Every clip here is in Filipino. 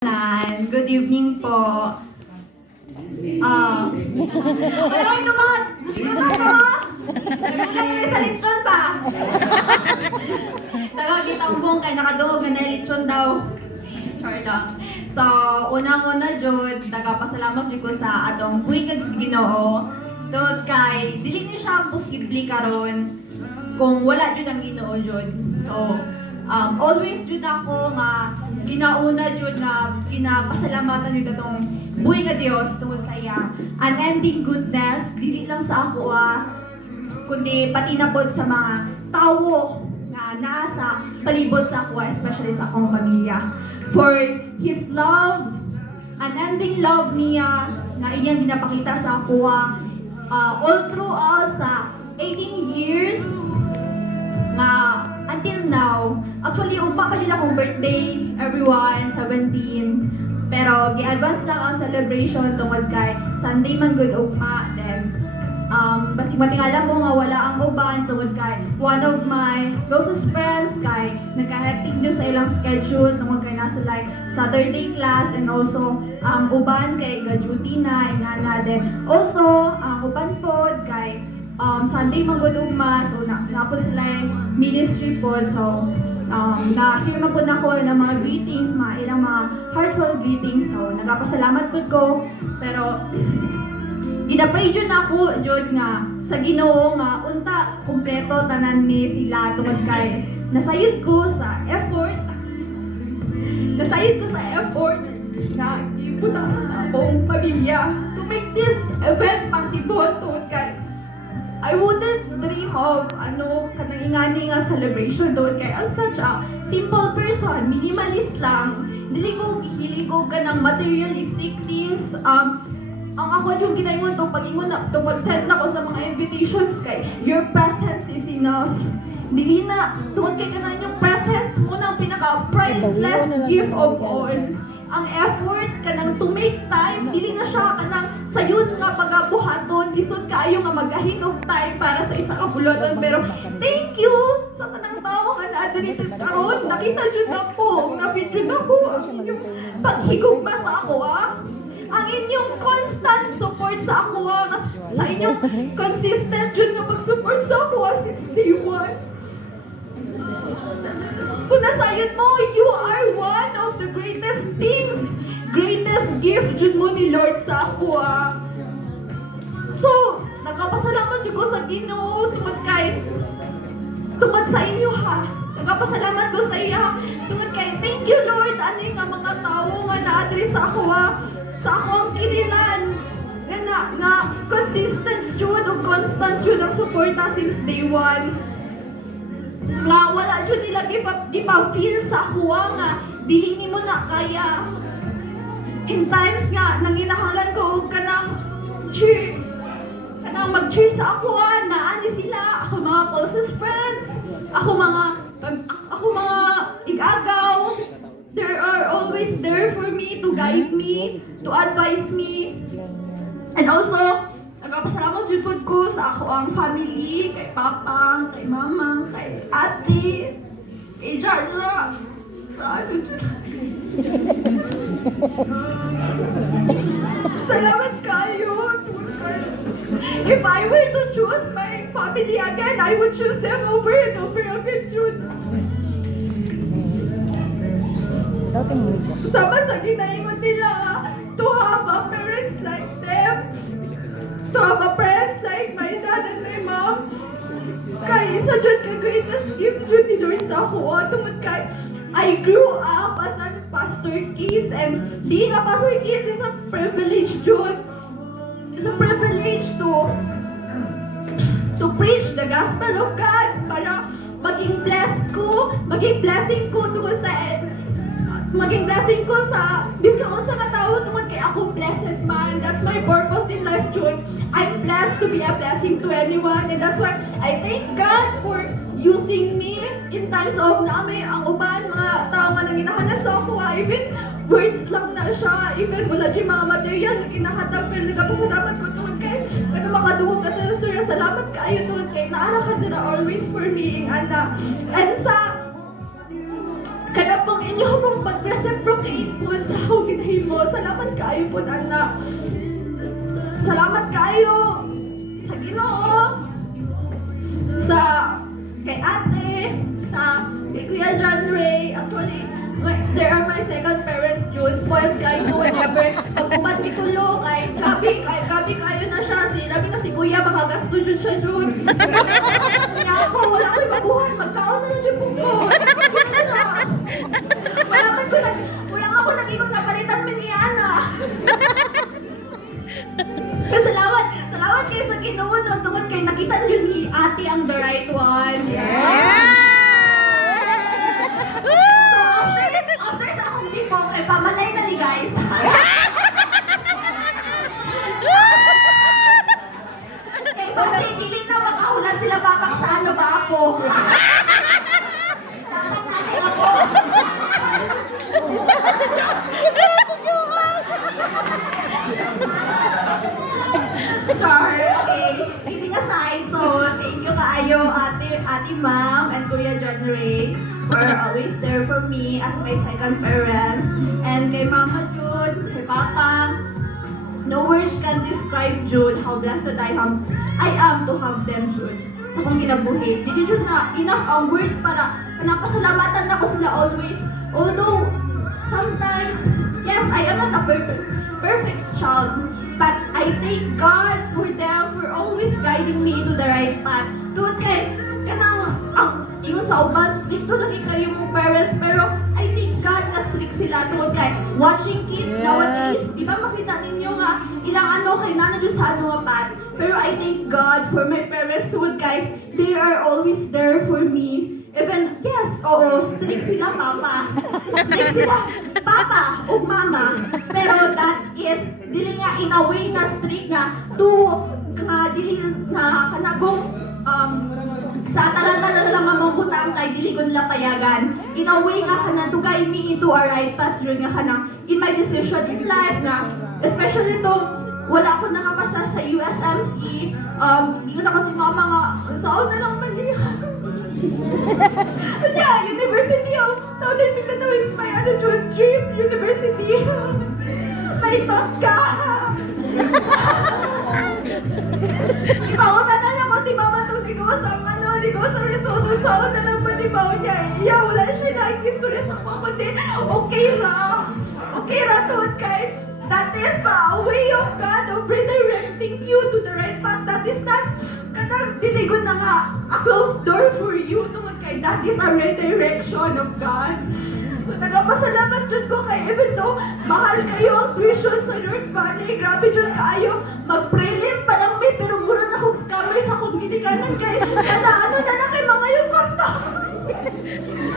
Good evening po. Ay, naman! Naman ka! Nagulay sa lechon pa! Talaga kitang buong kay nakadungog na lechon daw. Char lang. So, unang-una, Jud, nagpasalamat ko sa atong buhay kag Ginoo. So, kay, dili niyo siya posible karon kung wala Jud ang Ginoo, Jud. So, always Jud ako nga ginauna Jud na ginapasalamatan Jud atong buhay nga Dios tungod sa iya unending goodness dili lang sa ako kundi pati na pod sa mga tawo na naa sa palibot sa ako, especially sa akong pamilya. For His love, unending love niya na iyang ginapakita sa ako all through all sa 18 years na until now. Actually, umpa pa din akong birthday, everyone, 17. Pero, gi-advance lang ang celebration tungod kay Sunday man good ugma. Then, basig matingala mo nga wala ang uban tungod kay one of my closest friends kay nagka-hectic din sa ilang schedule tungod kay nasa like Saturday class and also uban kay ga-duty na ingana. Then, also, uban pod kay Sunday magudugma, so napos sila yung ministry po. So, na-hear man po na ko ng mga greetings, mga ilang mga heartfelt greetings. So, nagpasalamat po ko. Pero, ginapray dyan ako, Jod, nga sa Ginoo nga, unta, kumpleto, tanan ni sila tungod kay nasayod ko sa effort. Nasayod ko sa effort na iputa sa akong pamilya to make this event possible tungod kay I wouldn't dream of kanang ingani nga celebration doon kay I'm such a simple person, minimalist lang. Dili ko hiligog ka ng materialistic things. Ang ako yung ginayon to pag-ingon na to pag-send na ko sa mga invitations kay your presence is enough. Dili na tungod kay kanang yung presence mo na pinaka-priceless gift of all. Ang effort kanang to make time, dili na siya kanang sayon nga pagabuhaton, lisod kaayo nga mag-ahin of time para sa isa ka buloton. Pero thank you sa tanang tao nga naa dito karon. Nakita jud ako, na-video na ko ang inyong paghigugma sa ako ang inyong constant support sa ako sa inyong consistent jud nga pag-support sa ako since day one. Kung nasayod mo, you are one of the greatest things, greatest gift jud mo ni Lord sa ako So, nagpasalamat jud ko sa Ginoo tungod sa inyo Nagpasalamat ko sa iya tungod kay thank you Lord ani nga mga tawo nga na-address sa ako sa akong kinilan na consistent jud o constant jud ang suporta since day one. Nga wala jud nila gipa-feel sa ako nga dili nimo na kaya. In times nga nanginahanglan ko og kanang cheer, kanang mag-cheer sa ako naani sila, ako mga closest friends, ako mga igagaw. They are always there for me to guide me, to advise me. And also, nagpapasalamat jud ko sa ako ang family, kay Papa, kay Mama, kay Ate, kay Jaja, Salamat kayo. If I were to choose my family again, I would choose them over and over again, Jud. Sama sa ginaingon nila to have a parents like them, to have a parents like my dad and my mom. Kay isa jud ka greatest gift jud ni Lord sa ako tungod kay I grew up as a pastor kids, and being a pastor kids is a privilege jud. It's a privilege to preach the gospel of God para maging blessing ko tungod sa maging blessing ko sa bisan sa katao tungod kay ako blessed man. That's my purpose in life, Jud. I'm blessed to be a blessing to anyone, and that's why I thank God for using me in times of naamay ang uban mga tao nga nanginahanan sa ako even words lang na siya, even wala di mga material na kinahatag, pero nagpasalamat ko tungod kay makadungog ka sa restaurant. Salamat kaayo tungod kay naara ka sila always for me and sa Kada pong inyo pong pag-reciprocate po sa akong ginahimo. Salamat kaayo po, anak. Salamat kaayo sa Ginoo, sa kay ate, sa kay Kuya John Ray. Actually, they are my second parents, Jude. Spoiled kayo whenever pag-upat kitulo kay gabi kayo na siya. Labi na si Kuya, makagasto dyan siya, Jude. Kaya ako, wala ko'y mabuhan. Magkaon na lang yung buko. Wala ako nag-iwan na palitan mo ni Ana. Salamat kayo sa Ginoo no, tungkol kayo nakita niyo ni ate ang the right one. So after sa akong tipo, kay pamalay na ni guys. Kay bakit hindi na makahulan sila bakak sa ano ba ako. Char, okay. Kidding aside, so thank you kaayo ate ma'am and Kuya John Ray for always there for me as my second parents. And kay Mama Jude, kay Papa, no words can describe Jude how blessed I am to have them, Jude. Sa kong ginabuhi. Hindi Jude na enough ang words para panapasalamatan ako sila always. Although sometimes, yes, I am not a perfect child. But I thank God for them, for always guiding me into the right path. Doon kay, yung sa uban, stricto lagi kayo mong parents, pero I thank God na strict sila. Doon kay, watching kids nowadays, di ba makita ninyo nga, ilang ano, kay nanadyo sa ano nga path. Pero I thank God for my parents, doon kay, they are always there for me. Even, yes, oo, strict sila, Papa. Strict sila, Papa o Mama. Pero that is, dili nga in a way na strict nga to, dili na kanagong, sa talanta na lang mamutang kay dili ko nila payagan. In a way nga kana to guide me into a right path yun nga kana in my decision in life na, especially itong wala ko nakapasa sa USMC, yun na kasi mama nga, saan na lang mali. Yeah, University of Southern Mindanao is my dream university. May thought ka. Ipakutan na lang ko si mama to, di ko sa result, saan na lang malibaw niya. Iya, wala siya na-experience ako kasi okay ra to, kay that is a way of God of redirecting you to the right path. That is not, diligon na nga, a closed door for you. Tungkol kay, that is a redirection of God. So, nagpasalamat dyan ko kay, even though mahal kayo ang tuition sa North Valley, grabe dyan kayo, mag-prelim pa lang may, pero mura na akong scammer sa komunikanan kay, kada ano na lang kay mga yung kwarta.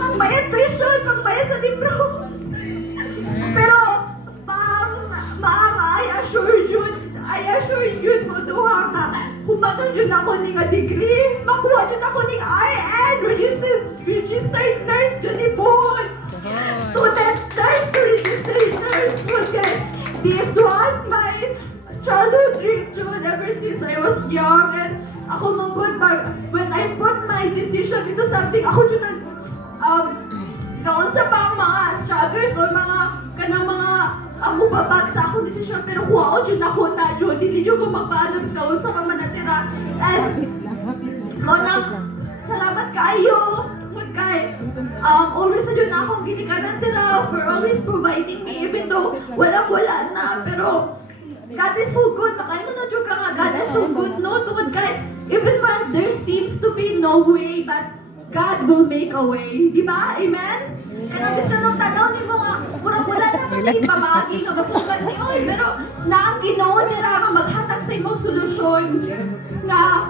Pangbayad tuition, pangbayad sa libro. Pero, I assure you, maduha nga, kumatong dyan ako ng degree, makuha dyan ako ng RN, registered nurse dyan ni Bon. Student nurse to registered nurse. Okay. This was my childhood dream, June, ever since I was young. And ako manggod, when I put my decision into something, ako dyan kaon sa pang mga struggles o kanang mga mubabag sa akong desisyon, pero kuha ko dyan ako na dyan, hindi dyan ko magpaanap kaon sa mga natira. And, salamat kaayo, always na dyan akong ginikanan tira for always providing me, even though walang-wala na, pero God is so good. Nakain na dyan ka nga, God is so good, no? Tungkol kay, even when there seems to be no way, but God will make a way. Di ba? Amen? Kaya gusto nung tanaw ni mga wala naman yung babagi nga masukan ni Oy. Pero na ang Ginoo nila nga maghatag sa imong solusyon. Na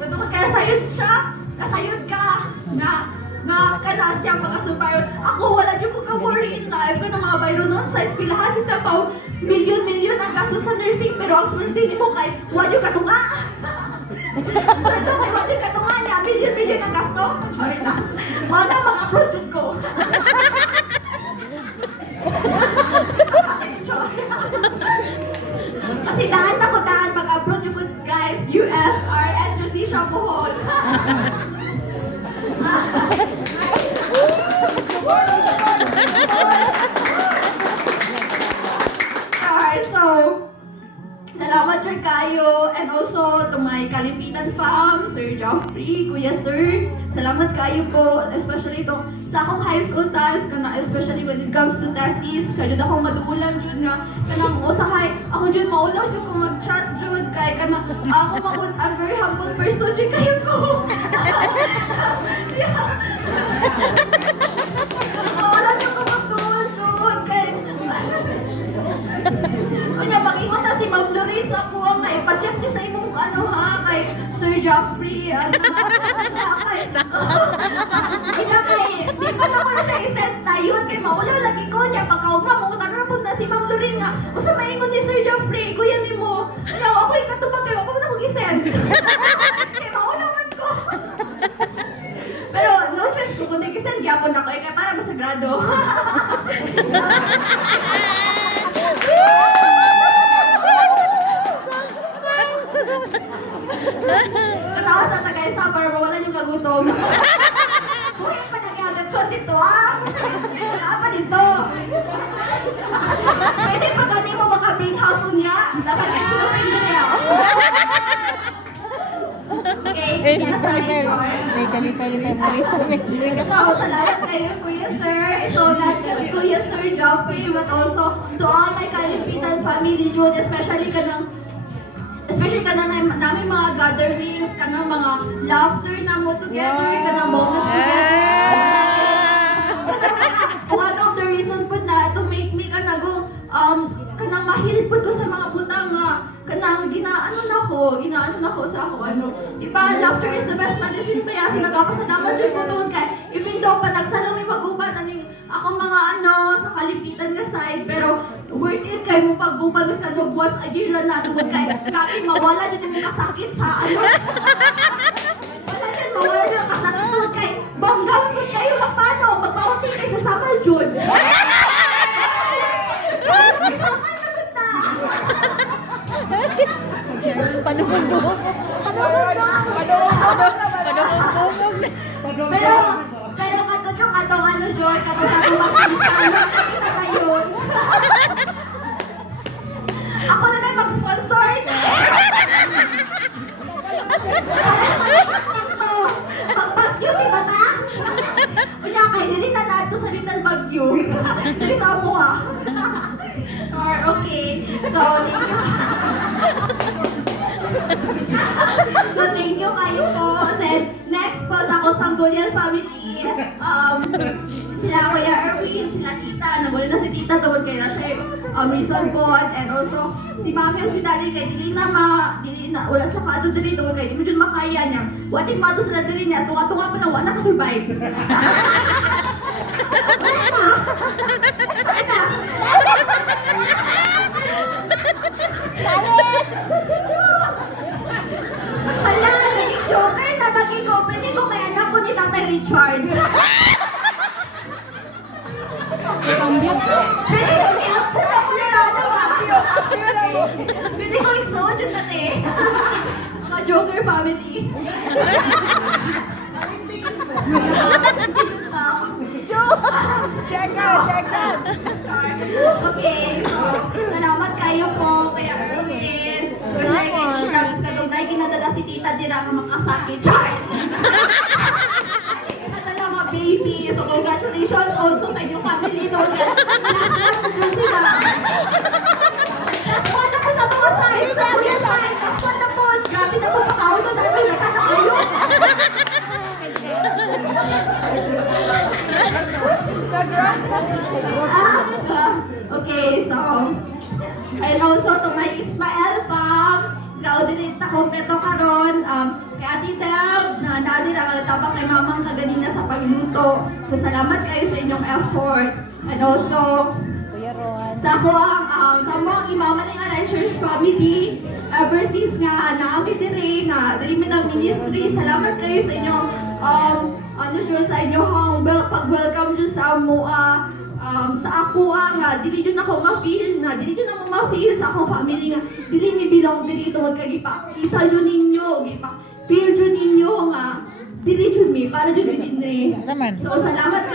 kaya sayod siya, kasayod ka, na kanas siya makasubayon. Ako wala dyan ko ka-worry in life. Kaya mga bayro nun sa espilahan, isa pa milyon-milyon ang gasto sa nursing. Pero ang swerte mo kay wala yung katunga. Swerte kay wala yung katunga niya, milyon-milyon ang gasto. Sorry na. Mga mag-approach ko. Kasi daan mag-approach ko guys, USR and Judicia Bohol. Alright, so, salamat sir kayo, and also to my Kalipitan fam, Sir Joffrey, Kuya Sir. Salamat kayo po, especially to sa akong high school task, especially when it comes to thesis. Siya dyan akong maduulan dyan nga, kanang usahay, ako dyan maulaw dyan ko mag-chat dyan, kaya kanang I'm very humble person dyan kayo ko. Maulaw dyan ko mag-duul dyan, kaya kanya, mag-ingot na si Ma'am Doris ako ang ipacheck niya sa imong ano ha, kay Sir Joffrey, kay, di pa na ko na siya i-send tayo, kay maulaw lagi ko niya, pagkauma mo, tanapon na si Ma'am Doris nga, usa maingon ni Sir Joffrey, kuya ni mo, ayaw ako ikatubag kayo, ako na mag-i-send. Kaya maulaw man ko. Pero no choice ko, kung nag-i-send gyapon ako, kaya para masagrado. Katawa sa tagay sa para mawalan yung kagutom. Uy, panagyagat siya dito ah! Wala pa dito! Pwede pa kami mo maka-bring house niya? Dapat yung sinupin niya. Okay, May kalipay-lipay mo rin sa mixing. so, salamat kayo, Kuya Sir. Ito, not just Kuya Sir Joffrey, but also to all my Kalipitan family, June, especially ka na namin mga gatherings, ka ng mga laughter na mo together, ka ng bonus together. One of the reasons po na to make me ka na go, kanang mahilig po ko sa mga butang nga, kanang ginaano na ko sa ako, iba, laughter is the best medicine, kaya sinagapasalamat yun po doon, kaya even though pa nagsalang may mag-uban, ako mga sa Kalipitan na side, pero worth it kayo mo pag-uban sa nagbuwas agiran na tungkol kayo, kasi mawala dyan yung kasakit sa wala dyan, mawala dyan yung kasakit tungkol kayo, banggang po kayo lang paano, magpawati kayo sa samal dyan. Padugog-dugog. Padugog-dugog. Pero katong ano Diyos, katong makikita kayo. Ako na lang mag-sponsor. Mag-bagyo, di ba ta? Kaya kay dilitan nato sa little bagyo. Dilitan mo ha. Okay, so thank you kayo po. Then, next po sa Sanggunian family. Sila Kuya Erwin, sila Tita. Nagulo na si Tita tawag kayo na siya. Reason po. And also, si Mami o si Daddy kay dili na wala sa kado dili tawag kayo. Hindi mo makaya niya. Wating mato sila dili niya. Tunga-tunga pa lang, wala ka-survive. Hala, naging joker na naging opening ko kaya anak ko ni Tatay Richard. Pwede ko isno, dyan natin. Mga joker family. Check out! Okay, so, salamat kayo po, Kuya Erwin. Salamat. Katugay, ginadala si Tita Dira ka makasakit. Char! Ginadala mga baby. So, congratulations also sa inyong family. Takpan na po sa mga size. Takpan na po. Grabe na po makawin ko dahil nakakayo. Okay, so, and also to my Ismael fam, gaudinit na kompleto karon, kay Ate Del, na natin ang nagtabang kay mamang kaganina sa pagluto. So, salamat kayo sa inyong effort. And also, Kuya Ron. sa ako sa mga imama ng Arrangers family, ever since nga naami diri mi ng ministry, salamat kayo sa inyong sa inyong pag-welcome dyan sa mua, sa ako nga, dili dyan ako ma-feel sa akong family nga, dili mi bilong diri tungod kay isa yun ninyo, feel yun ninyo nga, dili dyan mi, para dyan mi. Saman. So, salamat